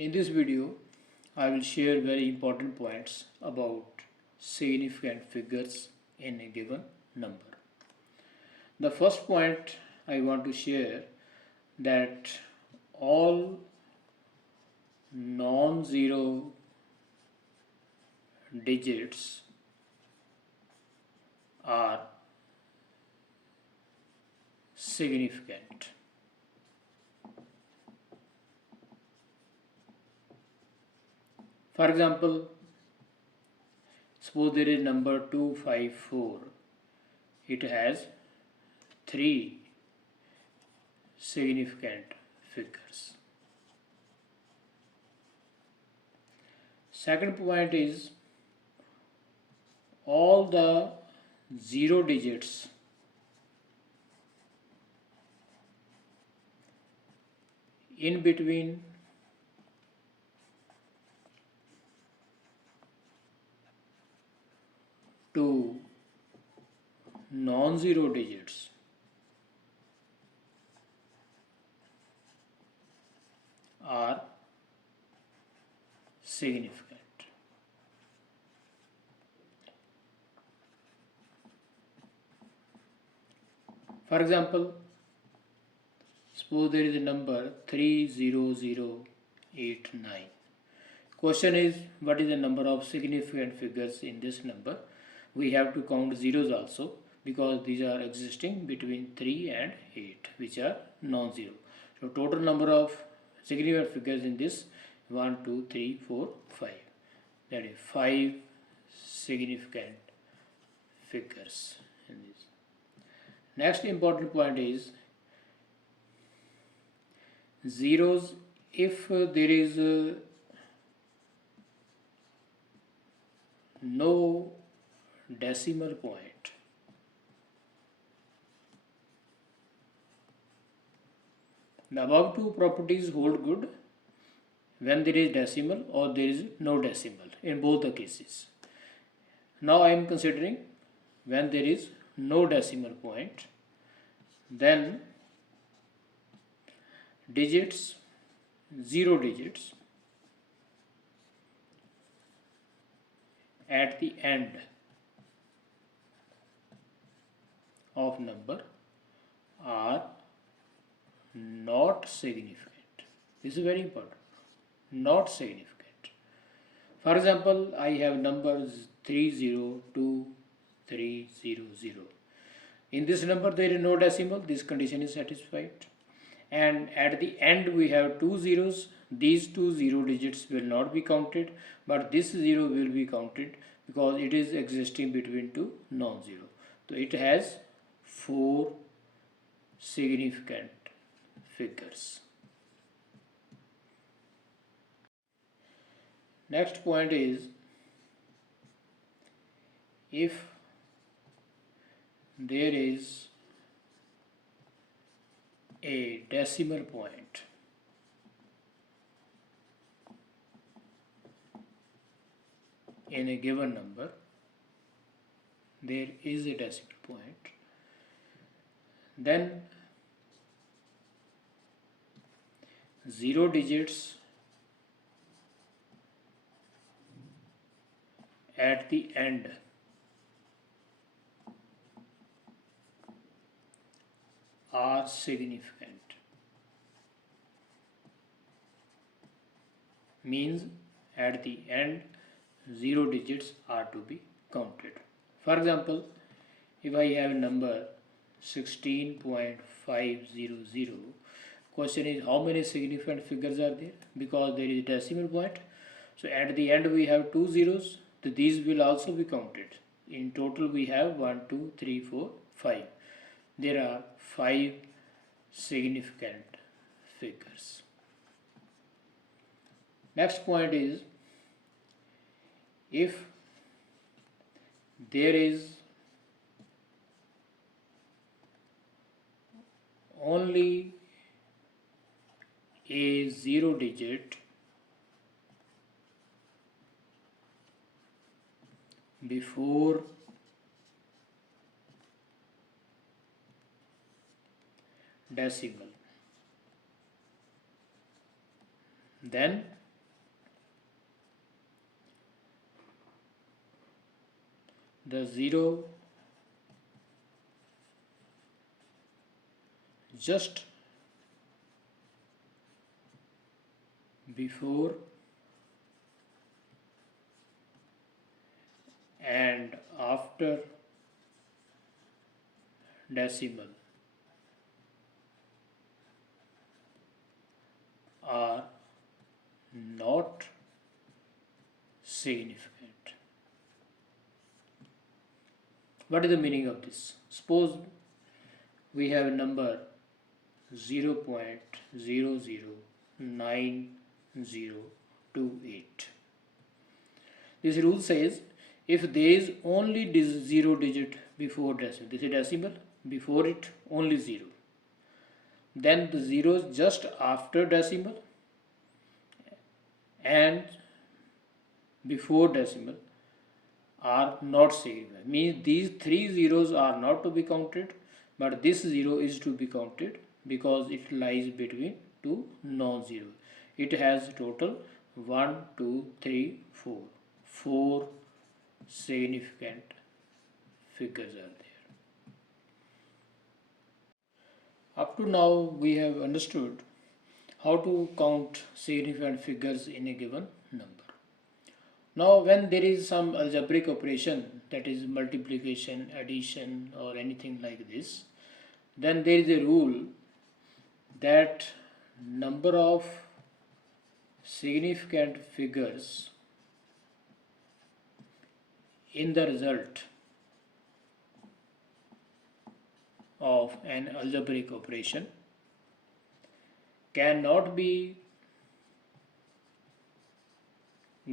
In this video, I will share very important points about significant figures in a given number. The first point I want to share that all non-zero digits are significant. For example, suppose there is number 254. It has three significant figures. Second point is all the zero digits in between two non-zero digits are significant. For example, suppose there is a number 30089. Question is, what is the number of significant figures in this number? We have to count zeros also because these are existing between 3 and 8, which are non-zero. So total number of significant figures in this 1, 2, 3, 4, 5. That is 5 significant figures in this. Next important point is zeros if there is no decimal point. The above two properties hold good when there is decimal or there is no decimal in both the cases. Now I am considering when there is no decimal point, then digits, zero digits at the end of number are not significant. This is very important. Not significant. For example, I have numbers 302300. In this number there is no decimal. This condition is satisfied. And at the end we have two zeros. These two zero digits will not be counted, but this zero will be counted because it is existing between two non-zero. So it has four significant figures. Next point is if there is a decimal point in a given number, there is a decimal point, then zero digits at the end are significant. Means at the end zero digits are to be counted. For example, if I have number 16.500, question is how many significant figures are there? Because there is a decimal point, so at the end we have two zeros, so these will also be counted. In total we have 1, 2, 3, 4, 5. There are 5 significant figures. Next point is if there is only a zero digit before decimal, then the 0 just before and after decimal are not significant. What is the meaning of this? Suppose we have a number 0.009028. This rule says if there is only 0 digit before decimal, this is decimal, before it only 0, then the zeros just after decimal and before decimal are not significant. Means these three zeros are not to be counted, but this 0 is to be counted because it lies between two non-zero. It has total 1, 2, 3, 4. 4 significant figures are there. Up to now we have understood how to count significant figures in a given number. Now when there is some algebraic operation, that is multiplication, addition or anything like this, then there is a rule that number of significant figures in the result of an algebraic operation cannot be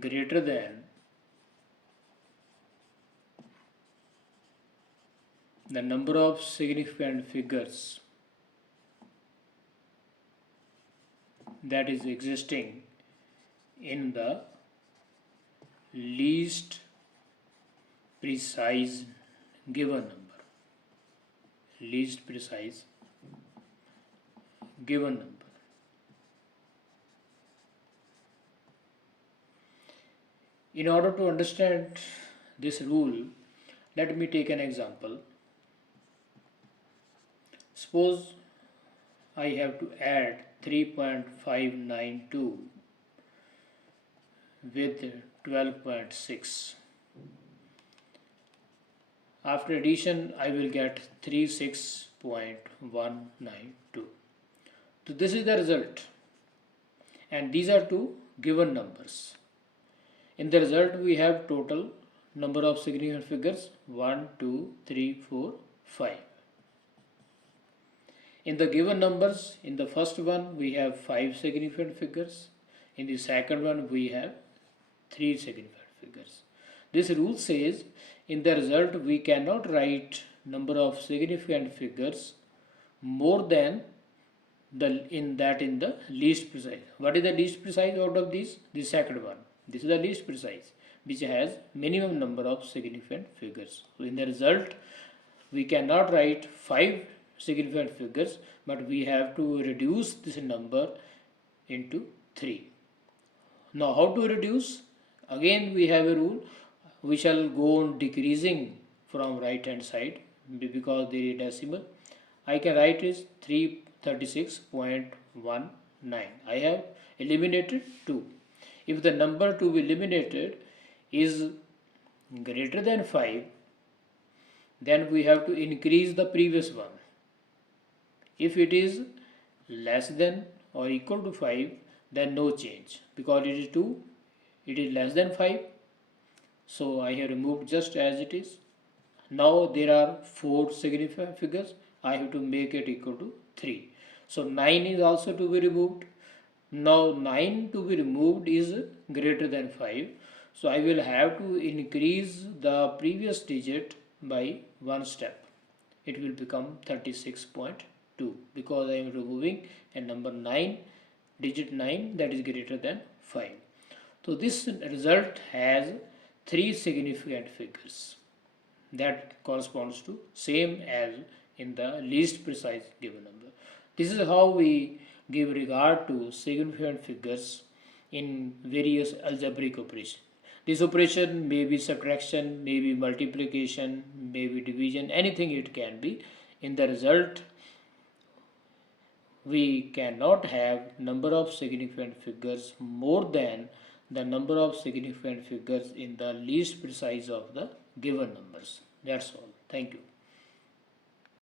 greater than the number of significant figures that is existing in the least precise given number. Least precise given number. In order to understand this rule, let me take an example. Suppose I have to add 3.592 with 12.6. After addition, I will get 36.192. So this is the result, and these are two given numbers. In the result, we have total number of significant figures 1, 2, 3, 4, 5. In the given numbers, in the first one we have 5 significant figures. In the second one we have 3 significant figures. This rule says in the result we cannot write number of significant figures more than in the least precise. What is the least precise out of these? The second one. This is the least precise, which has minimum number of significant figures. So in the result we cannot write 5 significant figures, but we have to reduce this number into 3. Now how to reduce? Again we have a rule. We shall go on decreasing from right hand side because there is decimal. I can write is 336.19. I have eliminated 2. If the number to be eliminated is greater than 5, then we have to increase the previous one. If it is less than or equal to 5, then no change because it is 2, it is less than 5. So I have removed just as it is. Now there are 4 significant figures. I have to make it equal to 3. So 9 is also to be removed. Now 9 to be removed is greater than 5. So I will have to increase the previous digit by 1 step. It will become 36.2 because I am removing a number 9, digit 9 that is greater than 5. So this result has 3 significant figures that corresponds to same as in the least precise given number. This is how we give regard to significant figures in various algebraic operations. This operation may be subtraction, may be multiplication, may be division, anything it can be. In the result, we cannot have number of significant figures more than the number of significant figures in the least precise of the given numbers. That's all. Thank you.